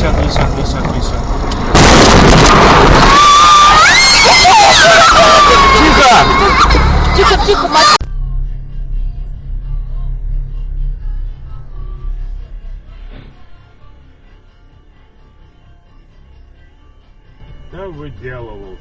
висят. Тихо, мать. Да выделывался.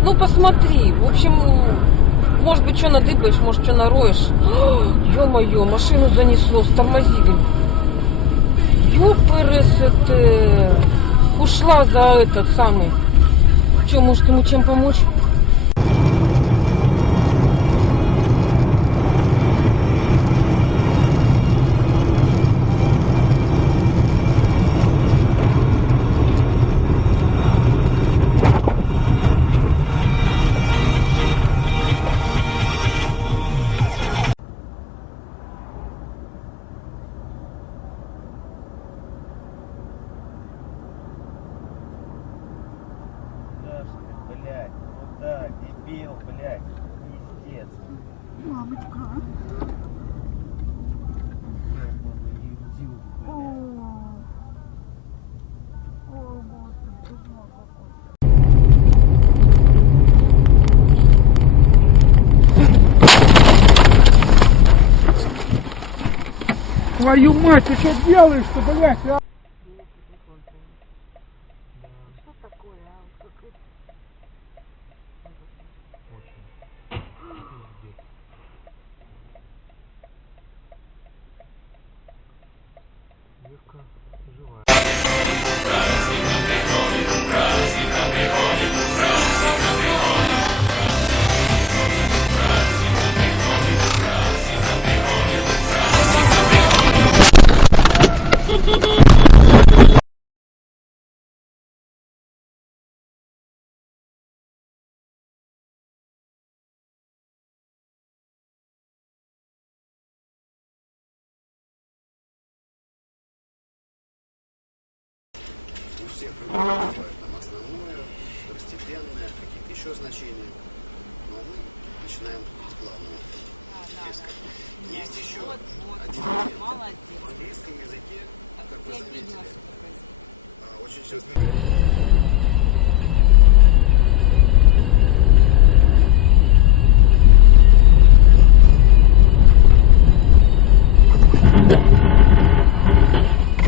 Ну посмотри, в общем, может быть, что надыбаешь, может, что нароешь. Ё-моё, машину занесло, стормозили. Ёпрст, ушла за этот самый. Что, может, ему чем помочь? Блядь, ну да, дебил, блядь, пиздец. Мамочка. Ёбаный юдил, блядь. О, Господи, кошмар какой-то. Твою мать, ты что делаешь-то, блядь, а? Что такое, а? У всех бывает там основное, второстепенное, какие-то еще значения. Но мы начинаем с главного. Резко. Есть еще один момент. В английском языке, как вы заметили, очень часто...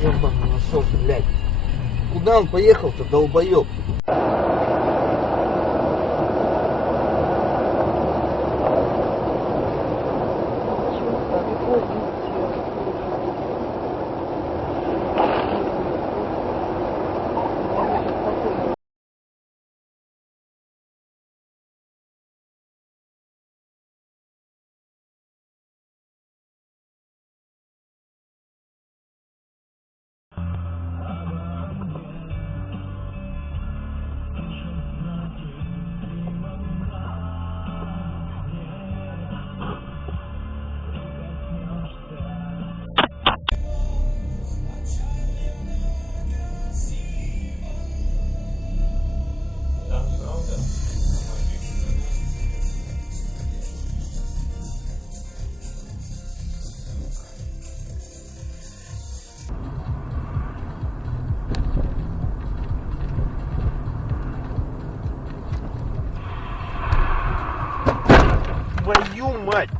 Ёбаный насос, блядь. Куда он поехал-то, долбоёб? Твою мать!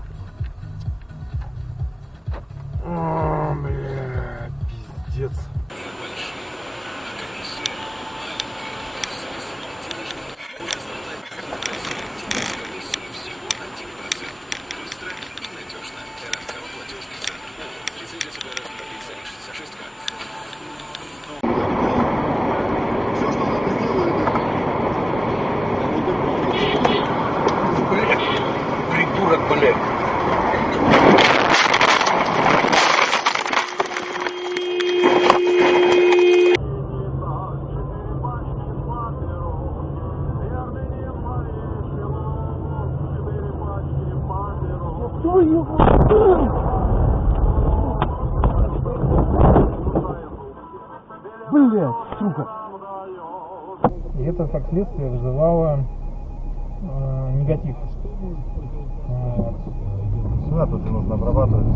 О, блядь, пиздец. Все, что надо сделать, Придурок, блядь. Блядь, сука. И это как следствие вызывало негатив. Вот. Сюда тут нужно обрабатывать.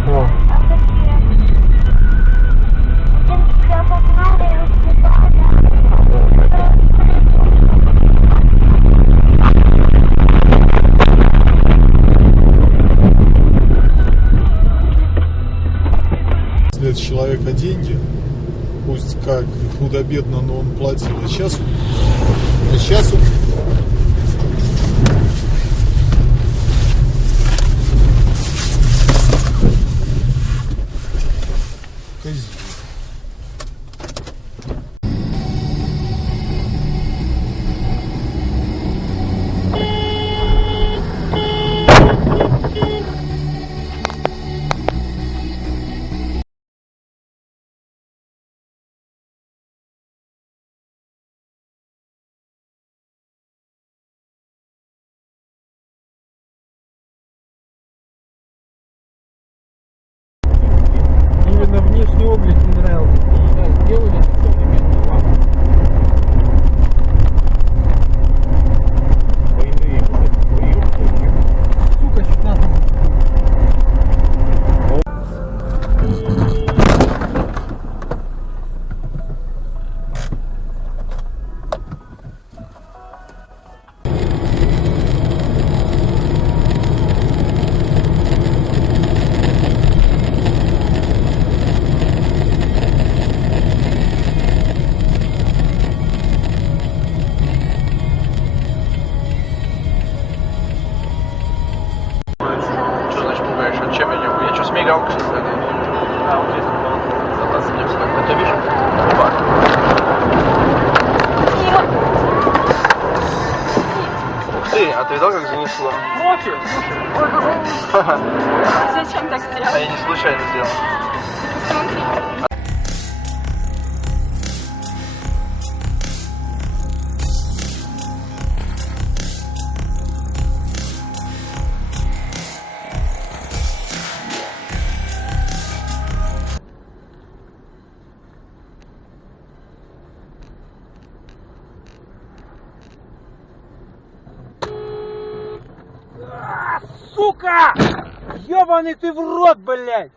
Все. От человека деньги, пусть как худо-бедно, но он платил. А сейчас он козел. Именно внешний облик не нравился. Сейчас сделали современный лак. Сука, чуть надо. Что значит пугаешь? А чем я не могу? Я что, с мигалкой что ли? А, вот здесь за 20 дней сюда. Это видишь? Опа. Ух ты, а ты видал, как занесло? Зачем так сделал? А я не случайно сделал. Смотри. Сука! Ёбаный ты в рот, блядь!